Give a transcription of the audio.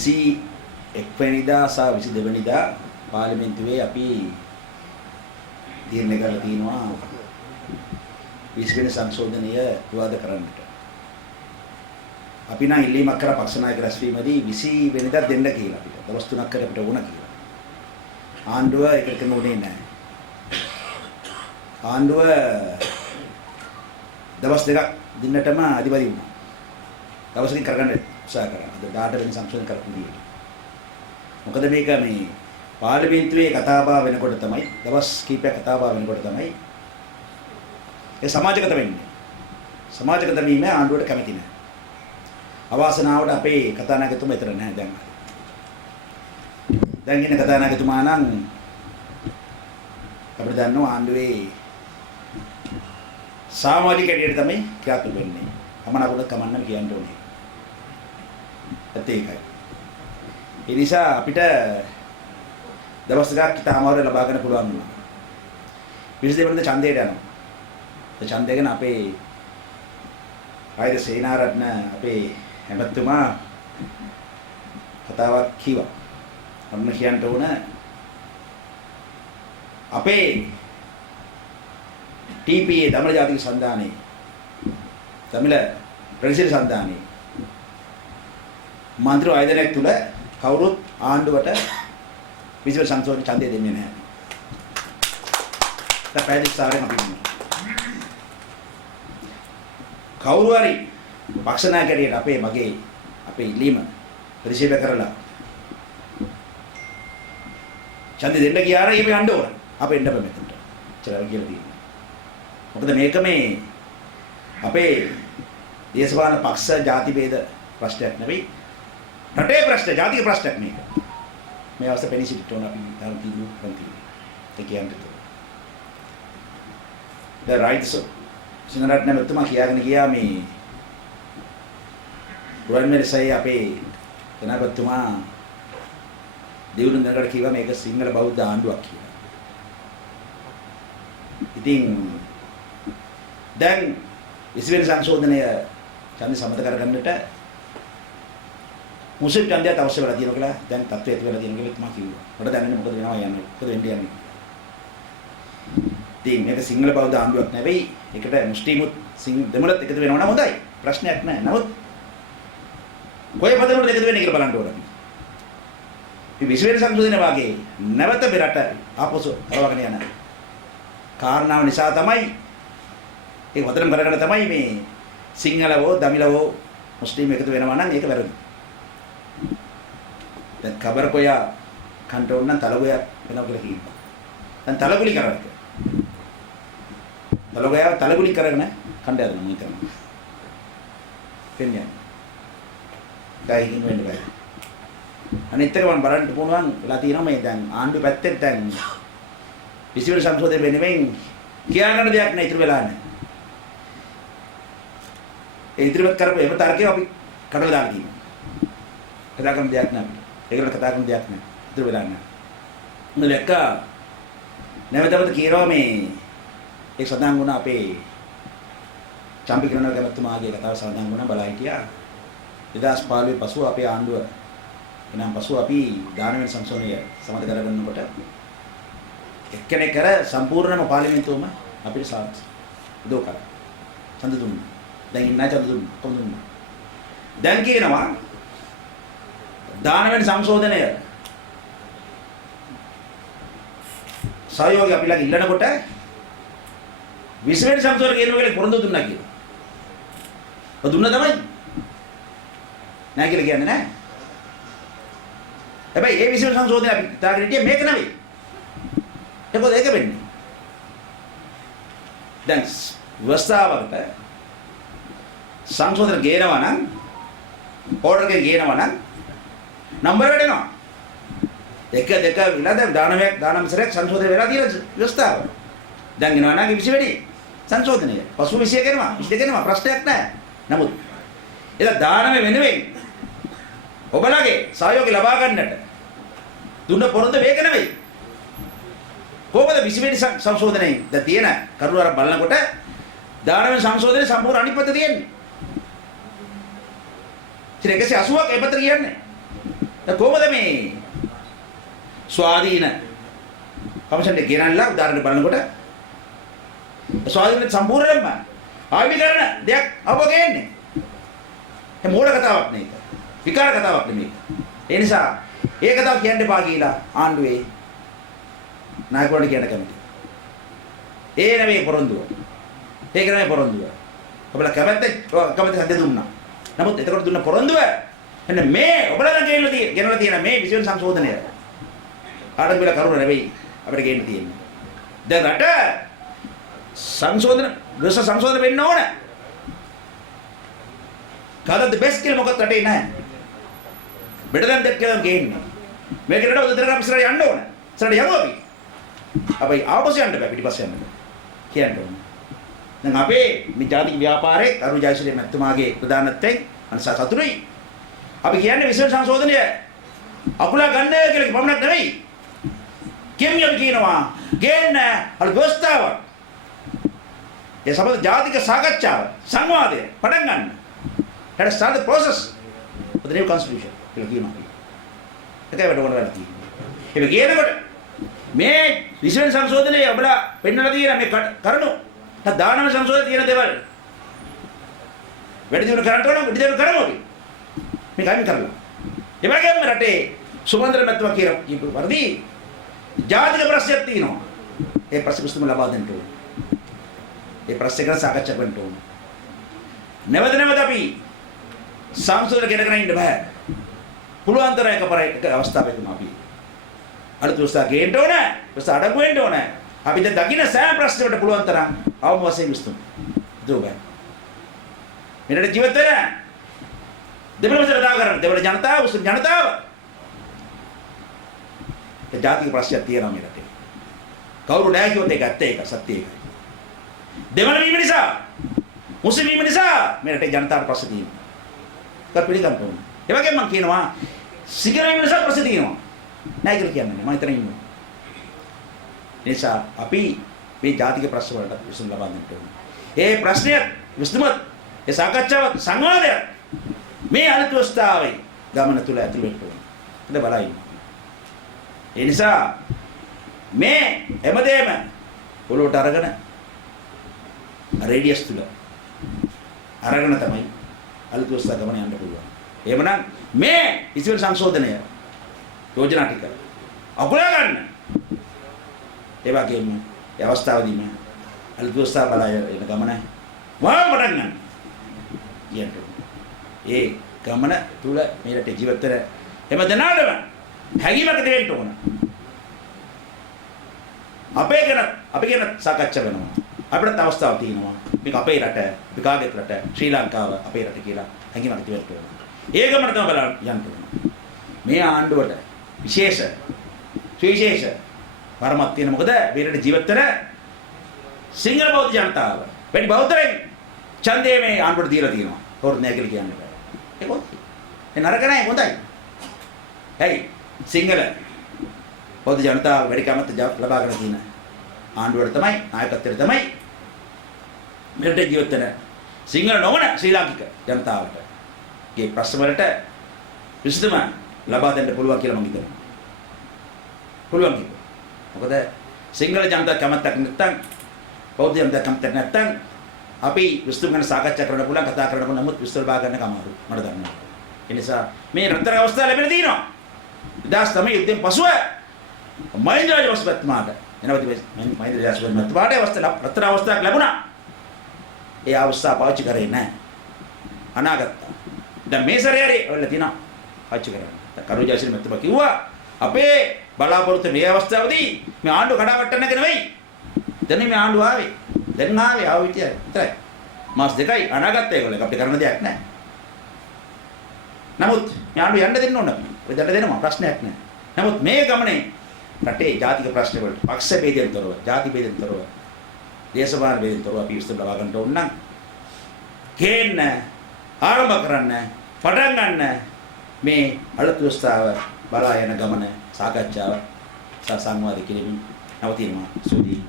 21 වෙනිදා සහ 22 වෙනිදා පාර්ලිමේන්තුවේ අපි තීරණය කරලා තිනවා 20 වෙනි සංශෝධනය විවාද කරන්නට. අපි නම් ඉල්ලීමක් කරා පක්ෂ නායක රැස්වීමේදී 20 වෙනිදා දෙන්න කියලා අපිට. දවස් 3ක් කර අපිට වුණා කියලා. ආණ්ඩුව ඒකට නෝනේ නැහැ. ආණ්ඩුව දවස් දෙකක් දින්නටම අධිපති වුණා. දවසකින් කරගන්න උත්සාහ කරා. අද 18 වෙනි සංශෝධන කරපු විදියට. මොකද මේක මේ පාර්ලිමේන්තුවේ කතාබහ වෙනකොට තමයි දවස් කීපයක් කතාබහ වෙනකොට තමයි ඒ සමාජගත වෙන්නේ. සමාජගත වීම ආණ්ඩුවට කැමති නැහැ. අවාසනාවට අපේ කතානායකතුමා විතර නැහැ දැන්. දැන් ඉන්න කතානායකතුමා නම් අපිට දන්නවා ආණ්ඩුවේ සමාජික කැඩියට තමයි ක්‍රියාත්මක වෙන්නේ. අමනාපුණ කමන්න කියන්න ඕනේ. ඒකයි. ඒ නිසා අපිට දවස් දෙකක් ඉතාමාරු ලබා ගන්න පුළුවන් වුණා. 22 වෙනිදා ඡන්දයට යනවා. ඒ ඡන්දය ගැන අපේ ආයද සේනාරත්න අපේ හැමතුමා කතාවක් කිව්වා. අන්න කියන්න ඕන අපේ TPA දමිළ ජාතික සන්ධානයේ දමිළ ප්‍රදේශීය සන්ධානයේ මන්ත්‍රී ආයතනයක් තුල කවුරුත් ආණ්ඩුවට විසිවර සංශෝධන ඡන්දය දෙන්නේ නැහැ. ඒක පැහැදිලි සාරයෙන් අපි ඉන්නවා. කවුරු හරි පක්ෂ නායකයෙක් අපේ ඉල්ලීම ප්‍රතික්ෂේප කරලා ඡන්දය දෙන්න ගියාර ඊපේ යන්න ඕන. අපේ එන්න බෑ මෙතනට. කියලා තියෙනවා. මොකද මේක මේ අපේ දේශපාලන පක්ෂ ಜಾති ભેද ප්‍රශ්නයක් නෙවෙයි. රටේ ප්‍රශ්න, ජාතික ප්‍රශ්නයක් මේක. මේ අවස්ථාවේ පෙනී සිටින්න ඕන අපි ධර්ම තීන්දුව ගන්න. ඒ කියන්නේ. The rights සිනරත්න මෙතුමා කියාගෙන ගියා මේ රුවන්වැලිසෑය අපේ ජනාධිපතිතුමා දියුණු නගර කිව්වා මේක සිංහල බෞද්ධ ආණ්ඩුවක් කියලා. ඉතින් දැන් 20 වෙනි සංශෝධනය ඡන්ද සමත කරගන්නට මුස්ලිම් ඡන්දයට අවශ්‍ය වෙලා තියෙනවා කියලා දැන් තත්ත්වය ඇති වෙලා තියෙනවා කියලා තුමා කිව්වා. මට දැනෙන්නේ මොකද වෙනවා යන්නේ. මොකද වෙන්නේ යන්නේ. ඉතින් මේක සිංහල බෞද්ධ ආණ්ඩුවක් නෙවෙයි. ඒකට මුස්ලිමුත් දෙමළත් එකතු වෙනවා නම් හොඳයි. ප්‍රශ්නයක් නැහැ. නමුත් කොයි පදනමද එකතු වෙන්නේ කියලා බලන්න ඕනේ. මේ 20 වෙනි සංශෝධනය වාගේ නැවත බෙරට ආපසු හරවගෙන යන කාරණාව නිසා තමයි ඒ වදනම් කරගෙන තමයි මේ සිංහලවෝ දමිළවෝ මුස්ලිම් එකතු වෙනවා නම් ඒක වැරදි. දැන් කබරකොයා කන්ට ඕන නම් තලගොයා වෙනවා කියලා කියනවා. දැන් තලගුලි කරන්නේ. තලගොයා තලගුලි කරගෙන කණ්ඩ යනවා මම හිතනවා. පෙන්නේ. ගයින් වෙන්න බෑ. අනිත් එක මම බලන්න පුළුවන් වෙලා තියෙනවා මේ දැන් ආණ්ඩු පැත්තෙන් දැන් 20 වෙනි සංශෝධනය වෙනුවෙන් කියා ගන්න දෙයක් නෑ ඉතුරු වෙලා නැහැ. ඒ ඉදිරිපත් කරපු එහෙම තර්කය අපි කඩලා දාලා තියෙනවා. කතා කරන දෙයක් නෑ. ඒකට කතා කරන දෙයක් නෑ. ඉතුරු වෙලා නැහැ. මොන ලෙක්ක නැවතත් කියනවා මේ ඒ සදාන් වුණ අපේ චම්පිකරණ කැමැතුමාගේ කතාව සදාන් වුණ බලා හිටියා. 2015 පසුව අපේ ආණ්ඩුව එනම් පසුව අපි 19 වෙනි සංශෝධනය සමත කරගන්නකොට එක්කෙනෙක් කර සම්පූර්ණම පාර්ලිමේන්තුවම අපිට සාර්ථක උදව් කරා. ඡන්ද දුන්නා. දැන් ඉන්න ඡන්ද දුන්නා. කොහොමද දුන්නා? දැන් කියනවා 19 වෙනි සංශෝධනය සහයෝගය අපි ළඟ ඉල්ලනකොට 20 වෙනි සංශෝධනය කියන වෙලේ පොරොන්දු දුන්නා කියලා. ඔය දුන්නා තමයි. නෑ කියලා කියන්නේ නෑ. හැබැයි ඒ 20 වෙනි සංශෝධනය අපි තාගෙන හිටියේ මේක නෙවෙයි. ඒකද ඒක වෙන්නේ. දැන් වස්තාවකට සංශෝධන ගේනවා නම් ඕඩර් එකේ ගේනවා නම් නම්බර වැඩෙනවා. 1 2 විලා දැන් 19 සැරයක් සංශෝධනය වෙලා තියෙන වස්තාව. දැන් එනවා නම් 20 වෙනි සංශෝධනය. පසු 20 කරනවා. 22 කරනවා ප්‍රශ්නයක් නැහැ. නමුත් එලා 19 වෙනුවෙන් ඔබලගේ සහයෝගය ලබා ගන්නට දුන්න පොරොන්දු මේක නෙවෙයි. කොහොමද 20 වෙනි සංශෝධනයේ ද තියෙන කරුණ අර බලනකොට 19 වෙනි සංශෝධනයේ සම්පූර්ණ අනිත් පැත්ත තියෙන්නේ. ඉතින් 180ක් ඒ පැත්තට කියන්නේ. කොහොමද මේ ස්වාධීන කමිෂන් එක ගෙනල්ලා උදාහරණ බලනකොට ස්වාධීන සම්පූර්ණයෙන්ම ආවිකරණ දෙයක් අවබෝධයෙන්නේ. ඒ මෝඩ කතාවක් නේ. විකාර කතාවක් නෙමෙයි. ඒ නිසා ඒ කතාව කියන්න එපා කියලා ආණ්ඩුවේ නායකවරුන්ට කියන්න කැමතියි. ඒ නෙමෙයි පොරොන්දුව. ඒක නෙමෙයි පොරොන්දුව. ඔබලා කැමති සද්ද දුන්නා. නමුත් එතකොට දුන්න පොරොන්දුව එන්න මේ ඔබලා ගෙනලා තියෙන මේ විසිවන සංශෝධනය. ආරම්භල කරුණ නෙවෙයි අපිට ගේන්න තියෙන්නේ. දැන් රට සංශෝධන වෙන්න ඕන. කාටද බෙස්ට් කියලා මොකක්ද රටේ නැහැ. better than that කියලා ගේන්නේ. මේක රට උදේට අපි ඉස්සරහ යන්න ඕන. ඉස්සරහට යමු අපි. අපි ආපස්සට යන්න බෑ පිටිපස්ස යන්න බෑ. කියන්න ඕන. දැන් අපේ මේ ජාතික ව්‍යාපාරයේ කරු ජයශ්‍රී මැතිතුමාගේ ප්‍රධානත්වයෙන් අනස සතුටුයි. අපි කියන්නේ විශ්ව සංශෝධනය අකුලා ගන්න කියලා පමණක් නෙවෙයි. කෙමියල් කියනවා ගේන්න අර ගොස්තාව. ඒ සම්බන්ධ ජාතික සාකච්ඡාව සංවාදය පටන් ගන්න. Let's start the process of the new constitution. කියලා කියනවා. ඒකයි වැඩ කරන්න තියෙන්නේ. ඒක කියනකොට මේ විශ්ව සංශෝධනයේ ඔබලා පෙන්වලා තියෙන මේ කරුණු දානම සංශෝධනයේ තියෙන දේවල් වැඩි දියුණු කරන්න ඕන වැඩි දියුණු කරමු අපි. මේක අයින් කරලා. ඒ වගේම රටේ සුමන්ත්‍ර මැතිතුමා කියන වර්ධි ජාතික ප්‍රශ්නයක් තියෙනවා. ඒ ප්‍රශ්න විසඳුම ලබා දෙන්න ඕන. ඒ ප්‍රශ්න ගැන සාකච්ඡා කරන්න ඕන. නැවත අපි සංසදයට ගෙනගෙන ඉන්න බෑ. පුළුවන් තරම් එකපාරට අවස්ථාවක අපි අලුත් උත්සාහ ගේන්න ඕන. උත්සාහ අඩංගු වෙන්න ඕන. අපි දැන් දකින්න සෑම ප්‍රශ්නවලට පුළුවන් තරම් අවම වශයෙන් විසඳමු. දුබයි. මෙරට ජීවිත වෙන දෙමළ වසර කරන්න දෙමළ ජනතාව උසුන් ජනතාව ඒ ජාතික ප්‍රශ්නයක් තියෙනවා මේ රටේ. කවුරු නැහැ කිව්වොත් ඒක ඇත්ත ඒක සත්‍ය ඒකයි. දෙමළ වීම නිසා මුස්ලිම් වීම නිසා මේ රටේ ජනතාවට ප්‍රශ්න තියෙනවා. ඒක පිළිගන්න ඕනේ. ඒ වගේම මම කියනවා සිංහල වීම නිසා ප්‍රශ්න තියෙනවා. නැහැ කියලා කියන්නේ මම හිතන ඉන්නවා. ඒ නිසා අපි මේ ජාතික ප්‍රශ්න වලට විසඳුම් ලබා දෙන්න ඕනේ. ඒ ප්‍රශ්නය විසඳුමත් ඒ සාකච්ඡාවත් සංවාදයක් මේ අලුත් අවස්ථාවේ ගමන තුල ඇතුළු වෙන්න ඕනේ. හොඳ බලයින්. ඒ නිසා මේ හැමදේම ඔලුවට අරගෙන රේඩියස් තුල අරගෙන තමයි අලුත් අවස්ථාව ගමන යන්න පුළුවන්. එහෙමනම් මේ විශ්ව සංශෝධනය යෝජනා ටික අකුලා ගන්න. ඒ වගේම ඒ අවස්ථාවේදීම අලුත් අවස්ථාව බලය එන ගමන වහා පටන් ගන්න. ඒ ගමන තුල මේ රටේ ජීවත් වෙන හැම දෙනාටම හැඟීමක් දෙන්න ඕන. අපි ගැන සාකච්ඡා කරනවා. අපිට අවස්ථාවක් තියෙනවා. මේක අපේ රට, අපි කාගේත් රට, ශ්‍රී ලංකාව අපේ රට කියලා හැඟීමක් දෙන්න ඕන. ඒ ගමන තමයි බලන්න යන්න ඕන. මේ ආණ්ඩුවට සුවිශේෂ වරමක් තියෙන මොකද මේ රට ජීවත් වෙන සිංහල බෞද්ධ ජනතාව වැඩි බෞද්ධයන් ඡන්දේ මේ ආණ්ඩුවට දීලා තියෙනවා. කවුරුත් නැහැ කියලා කියන්නේ බෑ. ඒක හොඳයි. ඒ නරක නැහැ හොඳයි. hey සිංහල බෞද්ධ ජනතාව වැඩි කැමැත්ත ලබාගෙන තියෙන ආණ්ඩුවට තමයි නායකත්වයට තමයි මෙරට ජීවත් වෙන සිංහල නොවන ශ්‍රී ලාංකික ජනතාවට ගේ ප්‍රශ්න වලට විසඳුම ලබා දෙන්න පුළුවන් කියලා මම හිතනවා. පුළුවන් කිව්වා. මොකද සිංහල ජනතාව කැමැත්තක් නැත්නම් බෞද්ධ ජනතාව කැමැත්තක් නැත්නම් අපි විසඳුම් ගැන සාකච්ඡා කරන්න පුළුවන් කතා කරන්න පුළුවන් නමුත් විස්තර බා ගන්න කමාරු මට දන්නවා. ඒ නිසා මේ රටේ අවස්ථාව ලැබෙලා තියෙනවා. 2009 යුද්ධයෙන් පසුව මහින්ද රාජපක්ෂතුමාට එනවද මහින්ද රාජපක්ෂතුමාට රටේ අවස්ථාවක් ලැබුණා. ඒ අවස්ථාව පාවිච්චි කරේ නැහැ. අනාගත දැන් මේ සැරේ හරි ඔයාලා තියෙනවා පාවිච්චි කරන්න. කරු ජයශ්‍රී මහත්මයා කිව්වා අපේ බලාපොරොත්තු මේ අවස්ථාවේදී මේ ආණ්ඩුව කඩාවැටෙන්න එක නෙවෙයි. දැන් මේ ආණ්ඩුව ආවේ. දැන් ආවේ විතරයි. මාස් දෙකයි අනාගතය ඒගොල්ලෝ අපිට කරන්න දෙයක් නැහැ. නමුත් මේ ආණ්ඩුව යන්න දෙන්න ඕන අපි. ඔය දෙන්න දෙනවා ප්‍රශ්නයක් නැහැ. නමුත් මේ ගමනේ රටේ ජාතික ප්‍රශ්න වලට පක්ෂ ભેදයෙන් තොරව, ಜಾති ભેදයෙන් තොරව, දේශපාලන ભેදයෙන් තොරව අපි විශ්ව ලබා ගන්න ඕන නම් ගේන්න ආරම්භ කරන්න පටන් ගන්න මේ අලුත් අවස්ථාව බලා යන ගමන සාකච්ඡාව සංවාද කිරීම නවතිනවා. සුදී